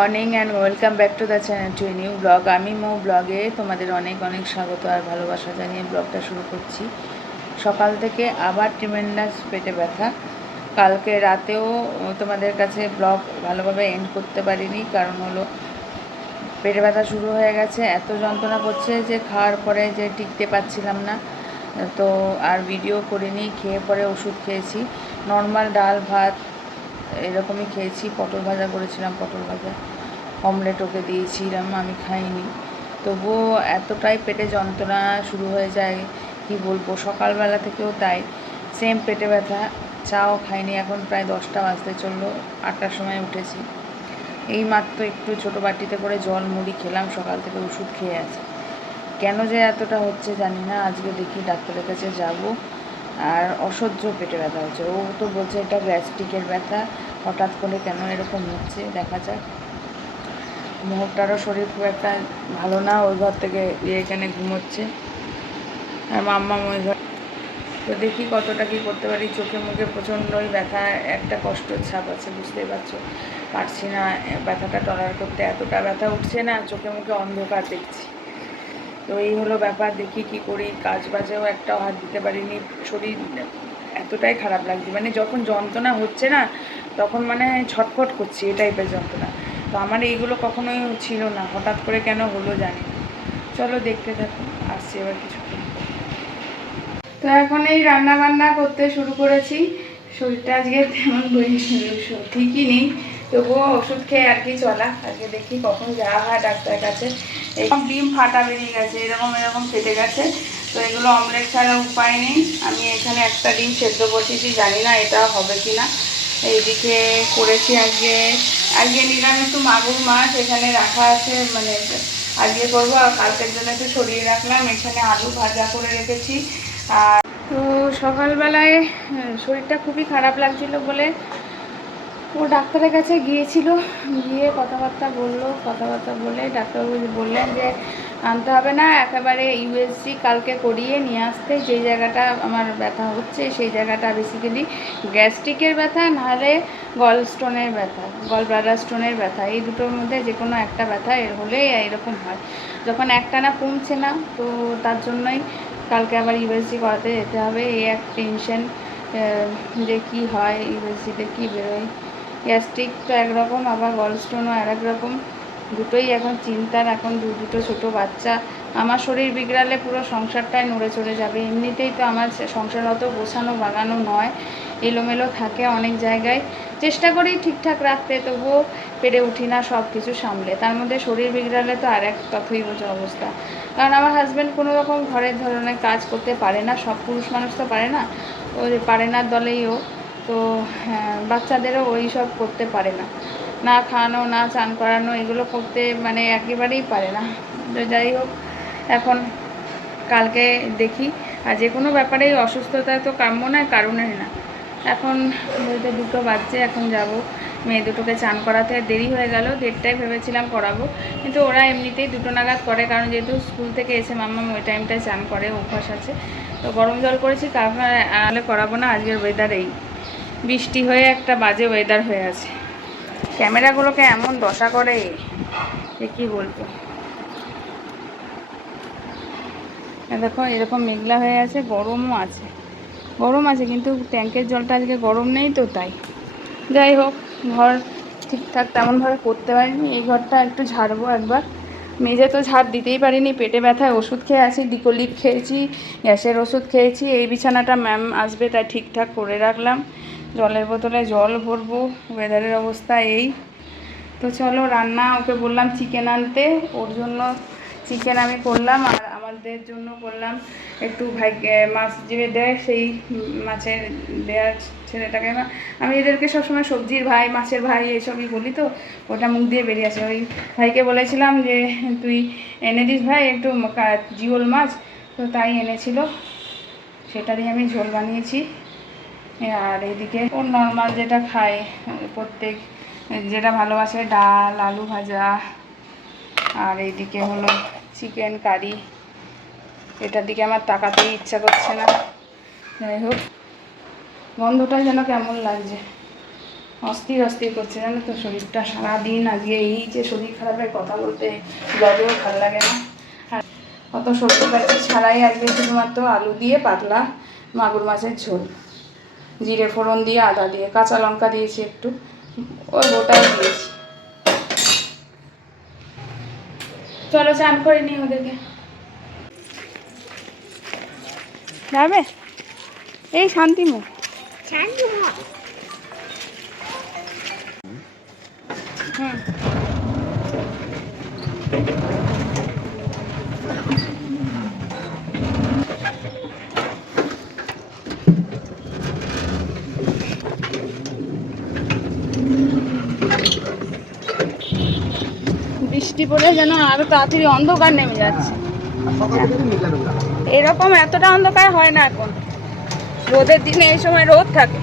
Morning and welcome back to the channel to new blog. আমি মো ব্লগে তোমাদের অনেক অনেক স্বাগত আর ভালোবাসা জানিয়ে ব্লগটা শুরু করছি। সকাল থেকে আবার ট্রিমেন্ডাস পেটে ব্যথা। কালকে রাতেও তোমাদের কাছে ব্লগ ভালোভাবে এন্ড করতে পারিনি, কারণ হলো পেটে ব্যথা শুরু হয়ে গেছে। এত যন্ত্রণা করছে যে খাওয়ার পরে যে টিকতে পারছিলাম না, তো আর ভিডিও করিনি। খেয়ে পরে ওষুধ খেয়েছি, নর্মাল ডাল ভাত এরকমই খেয়েছি। পটল ভাজা করেছিলাম, পটল ভাজা অমলেট ওকে দিয়েছিলাম, আমি খাইনি। তবুও এতটাই পেটে যন্ত্রণা শুরু হয়ে যায় কি বলবো। সকালবেলা থেকেও তাই, সেম পেটে ব্যথা। চাও খাইনি, এখন প্রায় 10টা বাজতে চললো, 8টার সময় উঠেছি। এই মাত্র একটু ছোটো বাটিতে করে জল মুড়ি খেলাম, সকাল থেকে ওষুধ খেয়ে আছে। কেন যে এতটা হচ্ছে জানি না। আজকে দেখি ডাক্তারের কাছে যাব। আর অসহ্য পেটে ব্যথা হচ্ছে। ও তো বলছে এটা গ্যাস্ট্রিকের ব্যথা, হঠাৎ করে কেন এরকম হচ্ছে দেখা যাক। মুহূর্তারও শরীর খুব একটা ভালো না, ওই ঘর থেকে এখানে ঘুমোচ্ছে আর মাম্মাম ওই ঘর। তো দেখি কতটা কী করতে পারি। চোখে মুখে প্রচণ্ডই ব্যথা, একটা কষ্টর ছাপ আছে, বুঝতেই পারছো। পারছি না ব্যথাটা টলার করতে, এতটা ব্যথা উঠছে না, চোখে মুখে অন্ধকার দেখছি। তো এই হলো ব্যাপার, দেখি কি করি। কাজ বাজেও একটাও হাত দিতে পারিনি, শরীর এতটাই খারাপ লাগছে। মানে যখন যন্ত্রণা হচ্ছে না, তখন মানে ছটফট করছি, এই টাইপের যন্ত্রণা। তো আমার এইগুলো কখনোই ছিল না, হঠাৎ করে কেন হলো জানি না। চলো দেখতে থাকুন, আসছি এবার কিছুক্ষণ। তো এখন এই রান্না বান্না করতে শুরু করেছি। শরীরটা আজকে তেমন ঠিকই নেই, তবুও ওষুধ খেয়ে আর কি চলা। আজকে দেখি কখন যাওয়া হয় ডাক্তারের কাছে। এরকম ডিম ফাটা বেরিয়ে গেছে, এরকম এরকম ফেটে গেছে। তো এগুলো অমলেট ছাড়া উপায় নেই। আমি এখানে একটা ডিম সেদ্ধ বসিয়েছি, জানি না এটা হবে কি না। এইদিকে করেছি আজকে নিলাম একটু মাগুর মাছ, এখানে রাখা আছে, মানে আজকে করবো। আর কালকের জন্য একটু সরিয়ে রাখলাম। এখানে আলু ভাজা করে রেখেছি। আর তো সকালবেলায় শরীরটা খুবই খারাপ লাগছিল বলে ও ডাক্তারের কাছে গিয়েছিল, গিয়ে কথাবার্তা বলে ডাক্তারবাবু বললেন যে আনতে হবে না, একেবারে ইউএসজি কালকে করিয়ে নিয়ে আসতে। যেই জায়গাটা আমার ব্যথা হচ্ছে সেই জায়গাটা বেসিক্যালি গ্যাস্ট্রিকের ব্যথা, নাহলে গল স্টোনের ব্যথা, গল ব্লাডার স্টোনের ব্যথা। এই দুটোর মধ্যে যে কোনো একটা ব্যথা এর হলেই এরকম হয়, যখন একটানা কমছে না। তো তার জন্যই কালকে আবার ইউএসজি করাতে যেতে হবে। এই এক টেনশন যে কী হয়, ইউএসজিতে কী বেরোয়। গ্যাস্ট্রিক তো একরকম, আবার গলস্টোনও আর এক রকম, দুটোই এখন চিন্তার। এখন দুটো ছোটো বাচ্চা, আমার শরীর বিগড়ালে পুরো সংসারটাই নড়ে চলে যাবে। এমনিতেই তো আমার সংসার অত গোছানো বাগানো নয়, এলোমেলো থাকে অনেক জায়গায়। চেষ্টা করি ঠিকঠাক রাখতে, তবুও পেরে উঠি না সব কিছু সামলে। তার মধ্যে শরীর বিগড়ালে তো আর এক তথই বোঝা অবস্থা। কারণ আমার হাজব্যান্ড কোনো রকম ঘরের ধরনের কাজ করতে পারে না, সব পুরুষ মানুষ তো পারে না, ও পারে না দলেই ও। তো হ্যাঁ, বাচ্চাদেরও ওই সব করতে পারে না, না খাওয়ানো না চান করানো, এগুলো করতে মানে একেবারেই পারে না। তো যাই হোক, এখন কালকে দেখি। আর যে কোনো ব্যাপারেই অসুস্থতা তো কাম্য নয়, কারণের না। এখন বলতে 2টো বাজছে, এখন যাব মেয়ে দুটোকে চান করাতে। দেরি হয়ে গেল, 1:30টায় ভেবেছিলাম করাবো, কিন্তু ওরা এমনিতেই 2টো নাগাদ করে, কারণ যেহেতু স্কুল থেকে এসে মাম্মা ওই টাইমটায় চান করে, অভ্যাস আছে। তো গরম জল করেছি, তারপরে আলে করাবো না। আজকের ওয়েদার এই বৃষ্টি হয়ে একটা বাজে ওয়েদার হয়ে আছে। ক্যামেরাগুলোকে এমন দশা করে যে কী বলবো। দেখো এরকম মেঘলা হয়ে আছে, গরমও আছে, গরম আছে, কিন্তু ট্যাঙ্কের জলটা আজকে গরম নেই তো তাই। যাই হোক, ঘর ঠিকঠাক তেমনভাবে করতে পারিনি। এই ঘরটা একটু ঝাড়বো একবার। মেঝে তো ঝাড় দিতেই পারিনি, পেটে ব্যথায় ওষুধ খেয়ে আছি, ডিকোলিক খেয়েছি, গ্যাসের ওষুধ খেয়েছি। এই বিছানাটা ম্যাম আসবে তাই ঠিকঠাক করে রাখলাম, জলের বোতলে জল ভরবো। ওয়েদারের অবস্থা এই। তো চলো রান্না, ওকে বললাম চিকেন আনতে, ওর জন্য চিকেন আমি করলাম। আর আমাদের জন্য করলাম একটু ভাইকে মাছ যে দেয়, সেই মাছের দেওয়ার ছেলেটাকে আমি এদেরকে সবসময় সবজির ভাই, মাছের ভাই এইসবই বলি, তো ওটা মুখ দিয়ে বেরিয়ে আসে। ওই ভাইকে বলেছিলাম যে তুই এনে দিস ভাই একটু জিওল মাছ, তো তাই এনেছিল, সেটারই আমি ঝোল বানিয়েছি। আর এইদিকে ওর নর্মাল যেটা খায় প্রত্যেক, যেটা ভালোবাসে, ডাল আলু ভাজা। আর এইদিকে হলো চিকেন কারি। এটার দিকে আমার তাকাতেই ইচ্ছা করছে না। যাই হোক, গন্ধটা যেন কেমন লাগছে। অস্থির অস্থির করছে জানো তো শরীরটা, সারাদিন আজকে এই যে শরীর খারাপের কথা বলতে ব্লগেও ভালো লাগে না। আর অত সবজি ছাড়াই আজকে শুধুমাত্র আলু দিয়ে পাতলা মাগুর মাছের ঝোল, জিরে ফোড়ন দিয়ে আদা দিয়ে কাঁচা লঙ্কা দিয়েছি একটু, ওই গোটাই দিয়েছি। চলো চান করে নিই ওদেরকে। যাবে এই শান্তিমুখ হুম বৃষ্টি পড়ে যেন আরো তাড়াতাড়ি অন্ধকার নেমে যাচ্ছে। এরকম এতটা অন্ধকার হয় না এখন, রোদের দিনে এই সময় রোদ থাকে।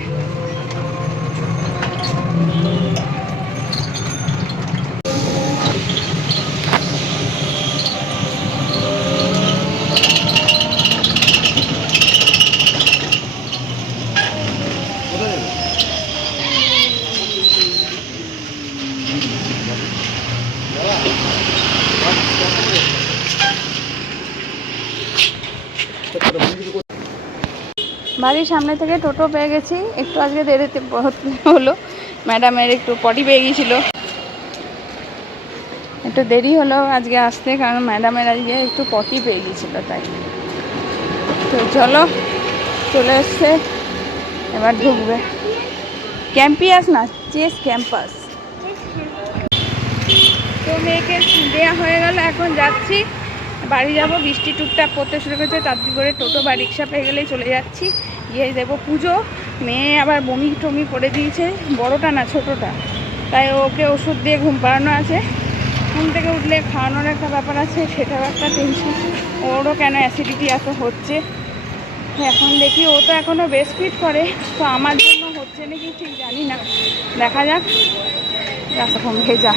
বাড়ির সামনে থেকে টোটো পেয়ে গেছি, একটু আজকে দেরিতে হলো, ম্যাডামের একটু পটি পেয়ে গিয়েছিল, একটু দেরি হলো আজকে আসতে, কারণ ম্যাডামের আজকে একটু পটি পেয়ে গিয়েছিল তাই। তো চলো চলে এসছে, এবার ঢুকবে। ক্যাম্পিয়াস না, চেস ক্যাম্পাস। তো মেয়েকে দেওয়া হয়ে গেল, এখন যাচ্ছি বাড়ি যাব। বৃষ্টি টুকটাক করতে শুরু করেছে, তাড়াতাড়ি করে টোটো বা রিক্সা পেয়ে গেলেই চলে যাচ্ছি, গিয়ে দেবো পুজো। মেয়ে আবার বমি টমি করে দিয়েছে, বড়টা না ছোটোটা, তাই ওকে ওষুধ দিয়ে ঘুম পাড়ানো আছে। ঘুম থেকে উঠলে খাওয়ানোর একটা ব্যাপার আছে, সেটাও একটা টেনশন। ওরও কেন অ্যাসিডিটি এত হচ্ছে এখন দেখি। ও তো এখনও বেস্ট ফিট করে, তো আমার জন্য হচ্ছে নাকি ঠিক জানি না, দেখা যাক। রাস্তা কম ভেজা।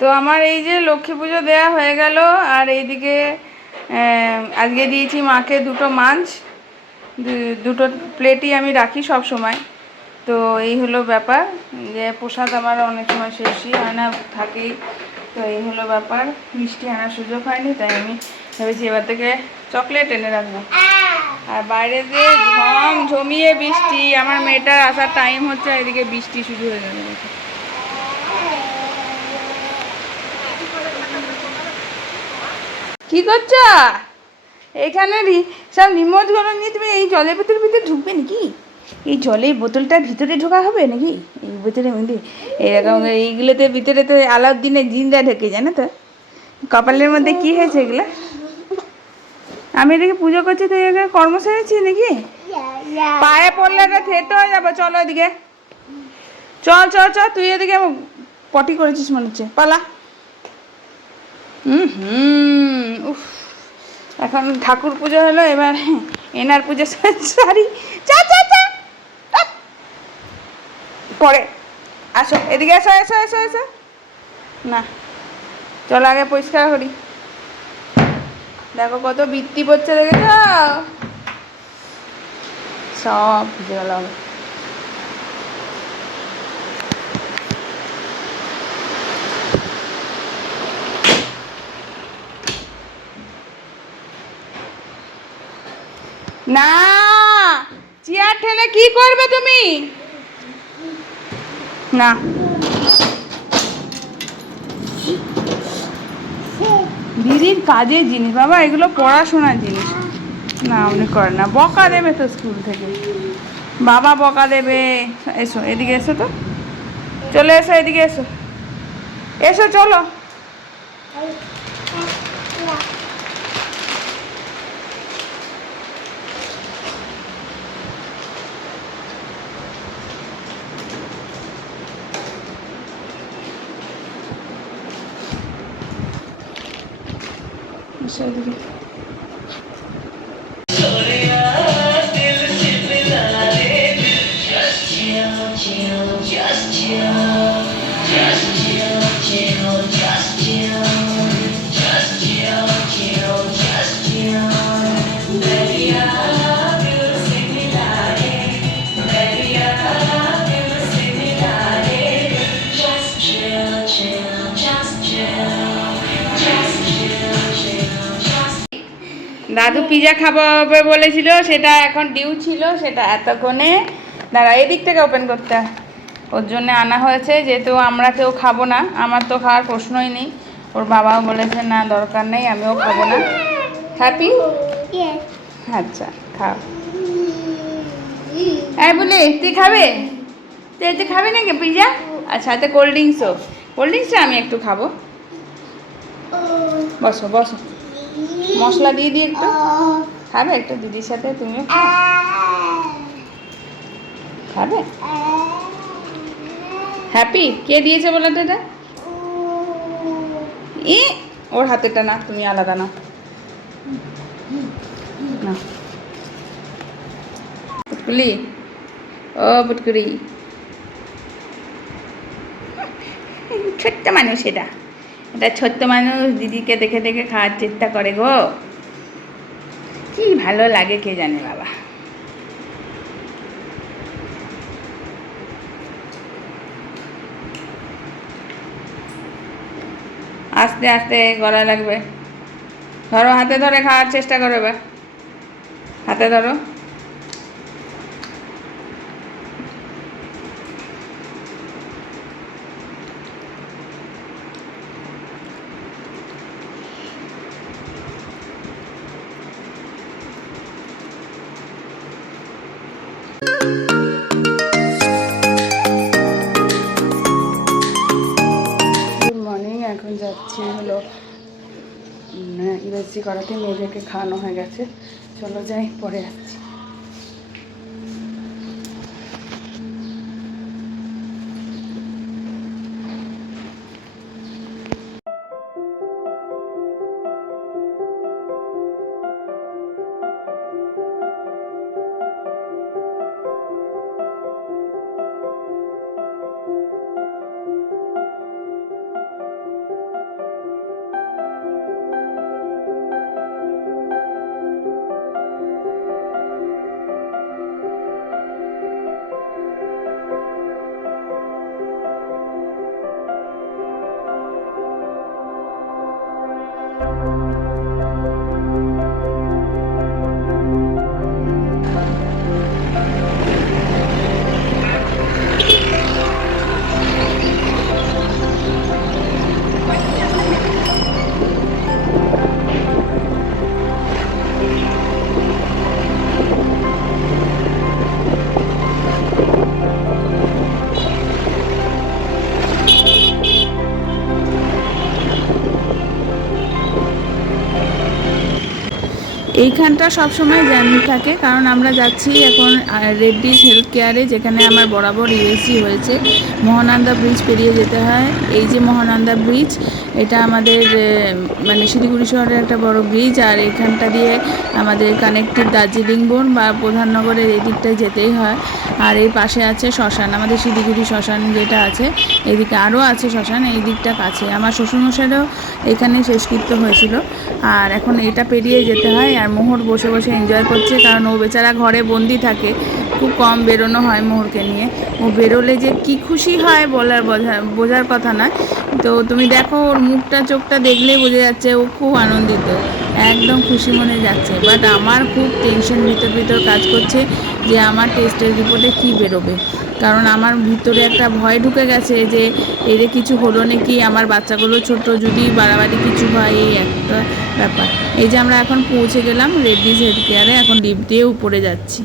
তো আমার এই যে লক্ষ্মী পুজো দেওয়া হয়ে গেল, আর এইদিকে আজকে দিয়েছি মাকে দুটো মাছ, দুটো প্লেটই আমি রাখি সব সময়। তো এই হলো ব্যাপার, যে প্রসাদ আমার অনেক সময় শেষই হয় না, থাকেই। তো এই হলো ব্যাপার, মিষ্টি আনার সুযোগ হয়নি, তাই আমি ভেবেছি এবার থেকে চকলেট এনে রাখবো। আর বাইরে যে ঝমিয়ে বৃষ্টি, আমার মেয়েটার আসার টাইম হচ্ছে, এদিকে বৃষ্টি শুরু হয়ে গেল। কি করছো এখানে? সব রিমোটগুলো নিয়ে তুমি এই জলের ভিতরে ঢুকবে নাকি? এই জলের বোতলটার ভিতরে ঢোকা হবে নাকি? এই বোতলের মধ্যে এরকম এইগুলোতে ভিতরে তো আলাউদ্দিনের জিন্দা ঢোকে, জানো তো? কপালের মধ্যে কি হয়েছে এগুলো? আমি এদিকে পুজো করছি, তো এখানে কর্ম সেরেছি নাকি? পায়ে পড়লে তো থেতো হয়ে যাবো। চলো এদিকে, চল চল চল, তুই এদিকে পটি করেছিস মনে হচ্ছে, পালা। উফ, এখন ঠাকুর পুজো হলো, এবার এনার পুজো সারি। চা চা চা পরে আসো, এদিকে এসো এসো এসো এসো। না চলো আগে পরিষ্কার করি। দেখো কত বৃত্তি পড়ছে, দেখেছ? সব ভিজে গেল। না, চেয়ার ঠেলে কি করবে তুমি? না, দিদির কাজের জিনিস বাবা, এগুলো পড়াশোনার জিনিস না, উনি করে না, বকা দেবে তো স্কুল থেকে। বাবা বকা দেবে। এসো এদিকে এসো তো, চলে এসো এদিকে এসো, এসো চলো। এসো এদিকে। দাদু পিজা খাবে বলেছিল, সেটা এখন ডিউ ছিল, সেটা এতক্ষণে দাঁড়া এদিক থেকে ওপেন করতে হয়, ওর জন্য আনা হয়েছে। যেহেতু আমরা কেউ খাবো না, আমার তো খাওয়ার প্রশ্নই নেই, ওর বাবাও বলেছে না দরকার নেই, আমিও খাবো না। হ্যাপি? আচ্ছা খাও। এই বলে তুই খাবে? তুই খাবি নাকি পিজা? আচ্ছা হাতে কোল্ড ড্রিঙ্কসও, কোল্ড ড্রিঙ্কসটা আমি একটু খাবো। বসো বসো, মশলা দিয়ে দিই একটু, খাবে একটু দিদির সাথে? তুমিও খাবে? হ্যাপি কে দিয়েছে বলো তো এটা? ই ওর হাতেরটা না, তুমি আলাদা না। পুটকুলি, ও পুটকুলি, ছোট্ট মানুষ এটা, এটা ছোট্ট মানুষ দিদিকে দেখে দেখে খাওয়ার চেষ্টা করে গো, কি ভালো লাগে কে জানে বাবা। আস্তে আস্তে গলা লাগবে, ধরো হাতে ধরে খাওয়ার চেষ্টা করো, এবার হাতে ধরো। গুড মর্নিং, এখন যাচ্ছি হলো ইউএসজি করাতে, মেয়েদেরকে খাওয়ানো হয়ে গেছে, চলো যাই, পরে আসছি। এইখানটা সবসময় জ্যাম থাকে, কারণ আমরা যাচ্ছি এখন রেড্ডিজ হেলথ কেয়ারে, যেখানে আমার বরাবর ইউএসজি হয়েছে। মহানন্দা ব্রিজ পেরিয়ে যেতে হয়। এই যে মহানন্দা ব্রিজ, এটা আমাদের মানে শিলিগুড়ি শহরের একটা বড় ব্রিজ, আর এখানটা দিয়ে আমাদের কানেক্টেড দার্জিলিং বন বা প্রধাননগরের এই দিকটায় যেতেই হয়। আর এই পাশে আছে শ্মশান, আমাদের শিলিগুড়ি শ্মশান যেটা আছে, এদিকে আরও আছে শ্মশান, এই দিকটা কাছে। আমার শ্বশুরমশাইরও এখানে শেষকৃত্য হয়েছিল, আর এখন এটা পেরিয়ে যেতে হয়। আর মোহর বসে বসে এনজয় করছে, কারণ ও বেচারা ঘরে বন্দি থাকে, খুব কম বেরোনো হয় মোহরকে নিয়ে। ও বেরোলে যে কি খুশি হয় বোঝার কথা নয়। তো তুমি দেখো ওর মুখটা চোখটা দেখলেই বোঝা যাচ্ছে ও খুব আনন্দিত, একদম খুশি মনে যাচ্ছে। বাট আমার খুব টেনশন ভিতর কাজ করছে যে আমার টেস্টের রিপোর্টে কী বেরোবে, কারণ আমার ভিতরে একটা ভয় ঢুকে গেছে যে এদের কিছু হলো নাকি, আমার বাচ্চাগুলো ছোট, যদি বাড়াবাড়ি কিছু হয়, এই একটা ব্যাপার। এই যে আমরা এখন পৌঁছে গেলাম রেড্ডিজ হেলথ কেয়ারে, এখন লিফট দিয়ে উপরে যাচ্ছি।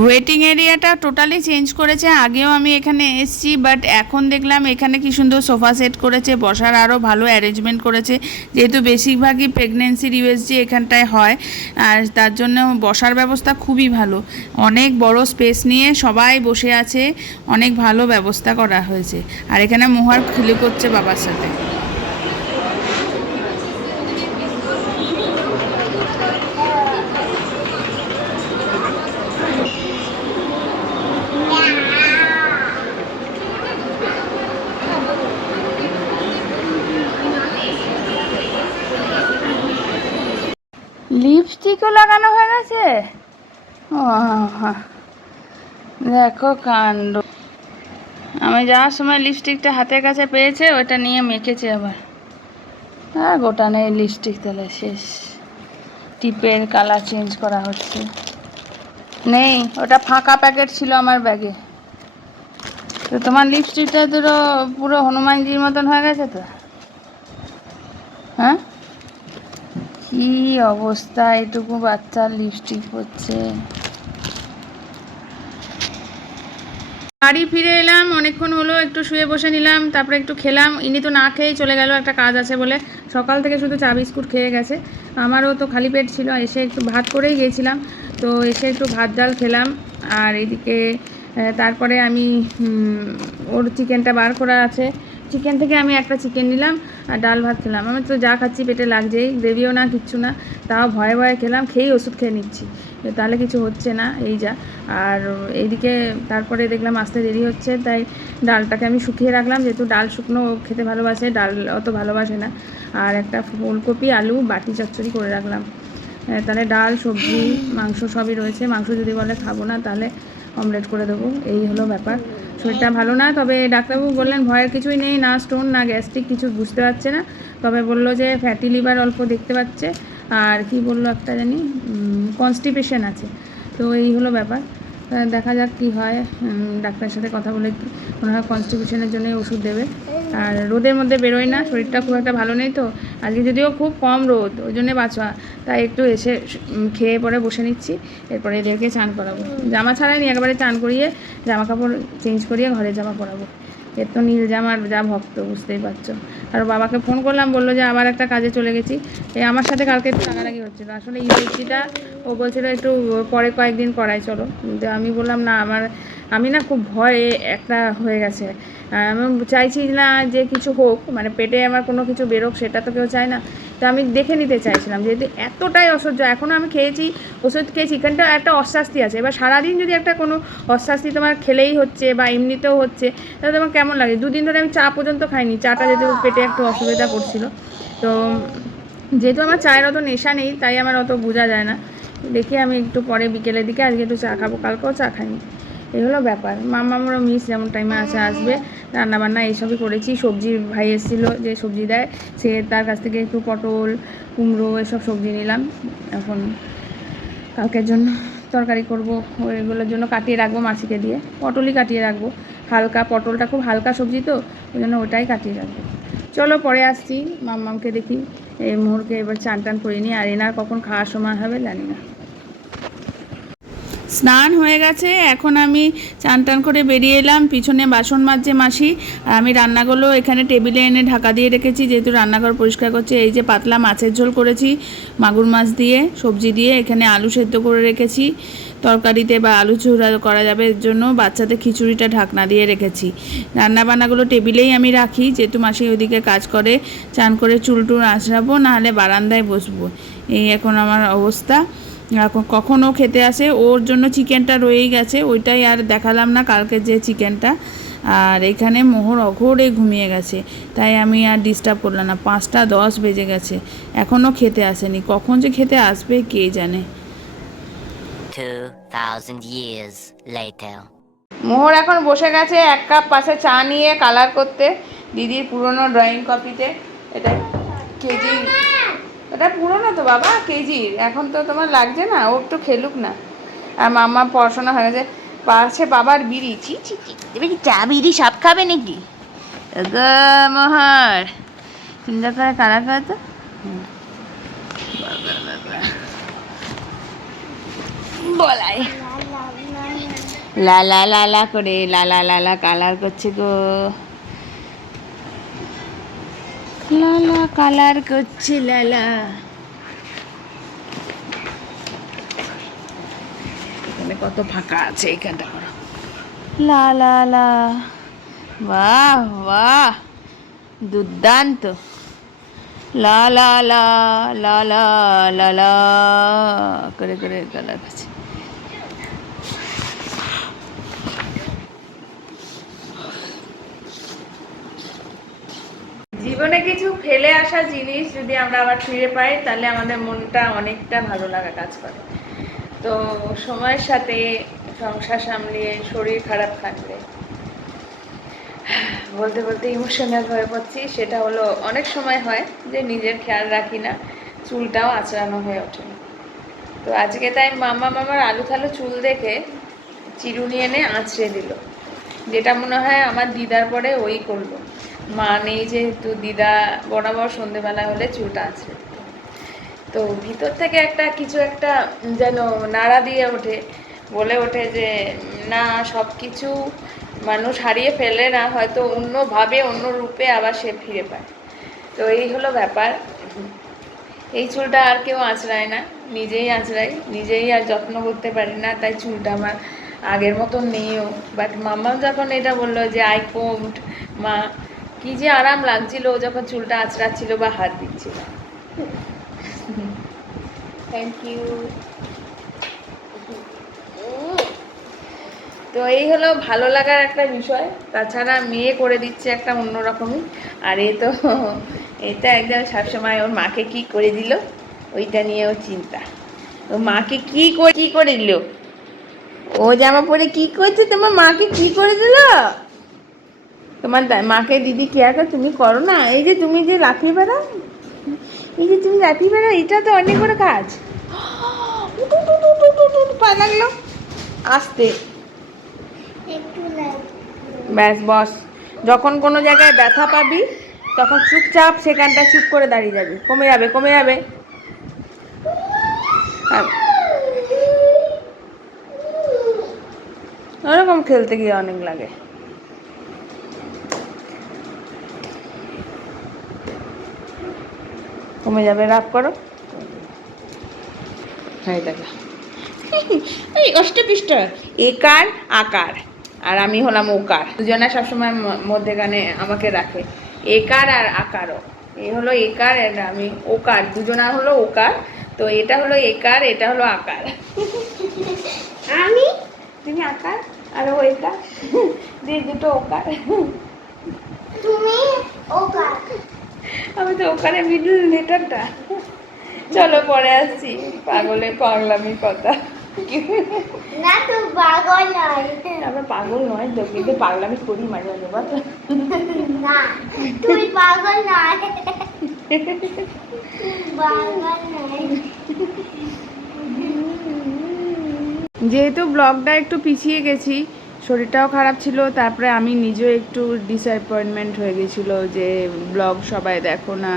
ওয়েটিং এরিয়াটা টোটালি চেঞ্জ করেছে। আগেও আমি এখানে এসেছি, বাট এখন দেখলাম এখানে কি সুন্দর সোফা সেট করেছে, বসার আরও ভালো অ্যারেঞ্জমেন্ট করেছে। যেহেতু বেশিরভাগই প্রেগনেন্সির ইউএসজি এখানটায় হয়, আর তার জন্য বসার ব্যবস্থা খুবই ভালো। অনেক বড় স্পেস নিয়ে সবাই বসে আছে, অনেক ভালো ব্যবস্থা করা হয়েছে। আর এখানে মোহর খেলি করছে বাবার সাথে। লিপস্টিকও লাগানো হয়ে গেছে। ও দেখো কাণ্ড। আমি যাওয়ার সময় লিপস্টিকটা হাতের কাছে পেয়েছে, ওটা নিয়ে মেখেছে আবার। আর গোটা নেই লিপস্টিক, তাহলে শেষ। টিপের কালার চেঞ্জ করা হচ্ছে। নেই, ওটা ফাঁকা প্যাকেট ছিল আমার ব্যাগে। তো তোমার লিপস্টিকটা তো পুরো হনুমানজির মতন হয়ে গেছে তো। হ্যাঁ, কি অবস্থা, এটুকু বাচ্চার লিপস্টিক পরছে। বাড়ি ফিরে এলাম, অনেকক্ষণ হলো, একটু শুয়ে বসে নিলাম, তারপরে একটু খেলাম। ইনি তো না খেয়েই চলে গেল, একটা কাজ আছে বলে। সকাল থেকে শুধু চা বিস্কুট খেয়ে গেছে। আমারও তো খালি পেট ছিল, এসে একটু ভাত করেই গিয়েছিলাম, তো এসে একটু ভাত ডাল খেলাম। আর এদিকে তারপরে আমি ওর চিকেনটা বার করা আছে, চিকেন থেকে আমি একটা চিকেন নিলাম আর ডাল ভাত খেলাম। আমি তো যা খাচ্ছি পেটে লাগছেই, গ্রেভিও না কিচ্ছু না, তাও ভয়ে ভয়ে খেলাম, খেয়েই ওষুধ খেয়ে নিচ্ছি, তাহলে কিছু হচ্ছে না, এই যা। আর এইদিকে তারপরে দেখলাম আসতে দেরি হচ্ছে, তাই ডালটাকে আমি শুকিয়ে রাখলাম, যেহেতু ডাল শুকনো খেতে ভালোবাসে, ডাল অত ভালোবাসে না। আর একটা ফুলকপি আলু বাটি চচ্চড়ি করে রাখলাম। তাহলে ডাল সবজি মাংস সবই রয়েছে। মাংস যদি বলে খাবো না, তাহলে অমলেট করে দেবো। এই হলো ব্যাপার। শরীরটা ভালো না, তবে ডাক্তারবাবু বললেন ভয়ের কিছুই নেই, না স্টোন না গ্যাস্ট্রিক, কিছু বুঝতে পারছে না। তবে বললো যে ফ্যাটি লিভার অল্প দেখতে পাচ্ছে, আর কি বললো একটা জানি কনস্টিপেশন আছে। তো এই হলো ব্যাপার, দেখা যাক কি হয়। ডাক্তারের সাথে কথা বলে মনে হয় কনস্টিপেশনের জন্য ওষুধ দেবে। আর রোদের মধ্যে বেরোয় না, শরীরটা খুব একটা ভালো নেই তো আজকে, যদিও খুব কম রোদ, ওই জন্যে বাঁচা। তাই একটু এসে খেয়ে পরে বসে নিচ্ছি, এরপরে এদেরকে চান করাবো। জামা ছাড়াইনি, একেবারে চান করিয়ে জামা কাপড় চেঞ্জ করিয়ে ঘরের জামা পরাবো। এর তো নীল জামার যা ভক্ত, বুঝতেই পারছো। আর বাবাকে ফোন করলাম, বললো যে আবার একটা কাজে চলে গেছি। এই আমার সাথে কালকে একটু রাগারাগি হচ্ছিলো, আসলে ইউএসজিটা ও বলছিল একটু পরে কয়েকদিন করাই চলো, কিন্তু আমি বললাম না, আমি না খুব ভয়ে একটা হয়ে গেছে। আমি চাইছি না যে কিছু হোক, মানে পেটে আমার কোনো কিছু বেরোক, সেটা তো কেউ চায় না। তো আমি দেখে নিতে চাইছিলাম, যেহেতু এতটাই অসহ্য। এখনও আমি খেয়েছি, ওষুধ খেয়েছি, এখানটা একটা অস্বস্তি আছে। এবার সারাদিন যদি একটা কোনো অস্বস্তি তোমার খেলেই হচ্ছে বা এমনিতেও হচ্ছে, তাহলে তোমার কেমন লাগে। দুদিন ধরে আমি চা পর্যন্ত খাইনি, চাটা যেহেতু পেটে একটু অসুবিধা করছিল। তো যেহেতু আমার চায়ের অত নেশা নেই, তাই আমার অত বোঝা যায় না। দেখি আমি একটু পরে বিকেলের দিকে আজকে একটু চা খাবো, কালকেও চা খাইনি। এই হলো ব্যাপার। মামারও মিস যেমন টাইমে আসবে, রান্নাবান্না এইসবই করেছি। সবজি ভাই এসেছিলো, যে সবজি দেয়, সে তার কাছ থেকে একটু পটল কুমড়ো এসব সবজি নিলাম। এখন কালকের জন্য তরকারি করব, ওইগুলোর জন্য কাটিয়ে রাখবো মাছিকে দিয়ে। পটলই কাটিয়ে রাখবো, হালকা পটলটা খুব হালকা সবজি তো, ওই জন্য ওটাই কাটিয়ে রাখবো। চলো পরে আসছি, মাম্মামকে দেখি, এই মুহূর্তে এবার চান টান করে নিই। আর এনার কখন খাওয়ার সময় হবে জানি না। স্নান হয়ে গেছে, এখন আমি চান টান করে বেরিয়ে এলাম। পিছনে বাসন মাজছে মাসি, আর আমি রান্নাগুলো এখানে টেবিলে এনে ঢাকা দিয়ে রেখেছি, যেহেতু রান্নাঘর পরিষ্কার করছি। এই যে পাতলা মাছের ঝোল করেছি মাগুর মাছ দিয়ে, সবজি দিয়ে। এখানে আলু সেদ্ধ করে রেখেছি তরকারিতে, বা আলু ঝোড়া করা যাবে, এর জন্য বাচ্চাদের খিচুড়িটা ঢাকনা দিয়ে রেখেছি। রান্নাবান্নাগুলো টেবিলেই আমি রাখি, যেহেতু মাসি ওইদিকে কাজ করে। চান করে চুল টুল আঁচড়াবো, নাহলে বারান্দায় বসবো। এই এখন আমার অবস্থা। এখন কখনও খেতে আসে, ওর জন্য চিকেনটা রয়েই গেছে, ওইটাই আর দেখালাম না, কালকে যে চিকেনটা। আর এখানে মোহর অঘোরে ঘুমিয়ে গেছে, তাই আমি আর ডিস্টার্ব করলাম না। 5টা 10 বেজে গেছে, এখনও খেতে আসেনি। কখন যে খেতে আসবে কে জানে। 2000 years later. মোহর এখন বসে গেছে 1 কাপ পাশে চা নিয়ে কালার করতে, দিদির পুরনো ড্রয়িং কপিতে। এটা কেজি, এটা পুরনো তো বাবা, কেজির। এখন তো তোমার লাগছে না, ও একটু খেলুক না। আর মাম্মা পড়াশোনা হয়ে গেছে, পাশে বাবার বিড়ি। ছি ছি ছি, দেবে কি চা বিড়ি সব খাবে নাকি? মোহর সুন্দর করে কালার করে তো। বলাই লালা লালা করে লালা লালা কালার করছে গো, লালা কালার করছে লালা। এখানে কত ফাঁকা আছে, এইখানটা করো। লা লা লা, বাহ বাহ, দুর্দান্ত। লা লা লা লা লা লা লা করে করে কালার করছে। জীবনে কিছু ফেলে আসা জিনিস যদি আমরা আবার ফিরে পাই তাহলে আমাদের মনটা অনেকটা ভালো লাগা কাজ করে। তো সময়ের সাথে সংসার সামলিয়ে শরীর খারাপ থাকলে বলতে বলতে ইমোশনাল হয়ে পড়ছি। সেটা হলো অনেক সময় হয় যে নিজের খেয়াল রাখি না, চুলটাও আঁচড়ানো হয়ে ওঠে। তো আজকে তাই মামার আলু থালু চুল দেখে চিরুনি এনে আঁচড়ে দিল, যেটা মনে হয় আমার দিদার পরে ওই করলো। মা নেই যেহেতু, দিদা বরাবর সন্ধেবেলা হলে চুলটা আঁচড়ে দিত। তো ভিতর থেকে একটা কিছু একটা যেন নাড়া দিয়ে ওঠে, বলে ওঠে যে না, সব কিছু মানুষ হারিয়ে ফেলে না, হয়তো অন্যভাবে অন্য রূপে আবার সে ফিরে পায়। তো এই হলো ব্যাপার। এই চুলটা আর কেউ আঁচড়ায় না, নিজেই আঁচড়াই, নিজেই আর যত্ন করতে পারি না, তাই চুলটা আমার আগের মতন নেইও। বাট মাম্মা যখন এটা বললো যে আই কোম্ড, মা কি যে আরাম লাগছিল যখন চুলটা আঁচড়াচ্ছিল বা হাত দিচ্ছিল। Thank you. তো এই হলো ভালো লাগার একটা বিষয়। তাছাড়া মেয়ে করে দিচ্ছে একটা অন্যরকমই। আর এটা একদম সবসময় ওর মাকে কি করে দিল ওইটা নিয়েও চিন্তা। ও মাকে কি করে দিল, ও জামা পরে কি করছে, তোমার মাকে কি করে দিল। তোমার মাকে দিদি কেয়ার করে, তুমি করো না। এই যে তুমি যে লাফিয়ে বেড়াও, এই যে তুমি লাফিয়ে বেড়াও, এটা তো অনেক বড় কাজ। পা লাগলো, আস্তে, ব্যাস বস। যখন কোনো জায়গায় ব্যথা পাবি তখন চুপচাপ সেখানটা চুপ করে দাঁড়িয়ে যাবি, কমে যাবে কমে যাবে। ওরকম খেলতে গিয়ে অনেক লাগে। কমে যাবে, রাগ করো। হ্যাঁ দেখো, এই অষ্টপৃষ্ঠ, একার আকার আর আমি হলাম ওকার। দুজনা সবসময় মধ্যেখানে আমাকে রাখে, একার আর আকারও। এ হলো একার আর আমি ওকার, দুজনা হলো ওকার। তো এটা হলো একার, এটা হলো আকার। তুমি আকার আর ও একার, দিয়ে দুটো ওকার। আমি তো ওখানে মিডল লেটারটা। চলো পরে আসছি, পাগলামির কথা। না তো পাগল নয়, আমরা পাগল নয় তো, কিন্তু পাগলামি করি মাঝে মাঝে, বল। না তুই পাগল নয়, পাগল নয়। যেহেতু ব্লগটা একটু পিছিয়ে গেছি, শরীরটাও খারাপ ছিল, তারপরে আমি নিজেও একটু ডিসঅ্যাপয়েন্টমেন্ট হয়ে গেছিলো যে ব্লগ সবাই দেখো না।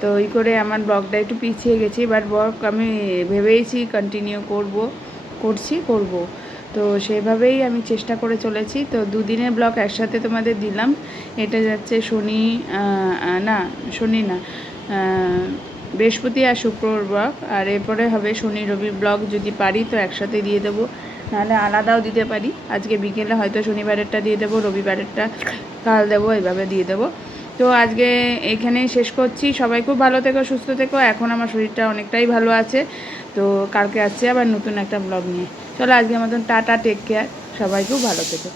তো ওই করে আমার ব্লগটা একটু পিছিয়ে গেছি। বাট ব্লগ আমি ভেবেইছি কন্টিনিউ করব। তো সেভাবেই আমি চেষ্টা করে চলেছি। তো দুদিনের ব্লগ একসাথে তোমাদের দিলাম। এটা যাচ্ছে শনি না, বৃহস্পতি আর শুক্রবার ব্লগ। আর এরপরে হবে শনি রবি ব্লগ, যদি পারি তো একসাথে দিয়ে দেবো, নাহলে আলাদাও দিতে পারি। আজকে বিকেলে হয়তো শনিবারেরটা দিয়ে দেবো, রবিবারেরটা কাল দেবো, এইভাবে দিয়ে দেবো। তো আজকে এখানেই শেষ করছি। সবাই খুব ভালো থেকো, সুস্থ থেকো। এখন আমার শরীরটা অনেকটাই ভালো আছে। তো কালকে আসছে আবার নতুন একটা ব্লগ নিয়ে। চলো আজকের মতন টাটা, টেক কেয়ার, সবাই খুব ভালো থেকো।